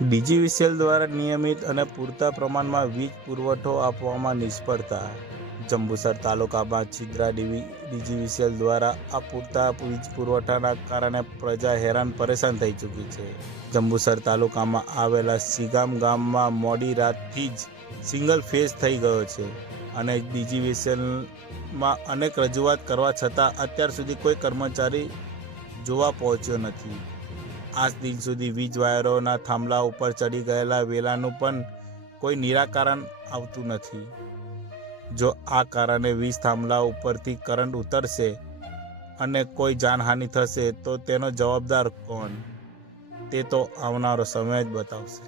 DGVCL દ્વારા નિયમિત અને પૂરતા પ્રમાણમાં વીજ પુરવઠો આપવામાં નિષ્ફળતા. જંબુસર તાલુકામાં છિદ્રા ડીવી, ડીજીવીસીએલ દ્વારા અપૂરતા વીજ પુરવઠાના કારણે પ્રજા હેરાન પરેશાન થઈ ચૂકી છે. જંબુસર તાલુકામાં આવેલા સિગામ ગામમાં મોડી રાતથી જ સિંગલ ફેઝ થઈ ગયો છે અને ડીજીવીસીએલમાં અનેક રજૂઆત કરવા છતાં અત્યાર સુધી કોઈ કર્મચારી જોવા પહોંચ્યો નથી. આજ દિન સુધી વીજ વાયરોના થાંભલા ઉપર ચડી ગયેલા વેલાનું પણ કોઈ નિરાકરણ આવતું નથી. જો આ કારણે વીજ થાંભલા ઉપરથી કરંટ ઉતરશે અને કોઈ જાનહાનિ થશે, તો તેનો જવાબદાર કોણ? તે તો આવનારો સમય જ બતાવશે.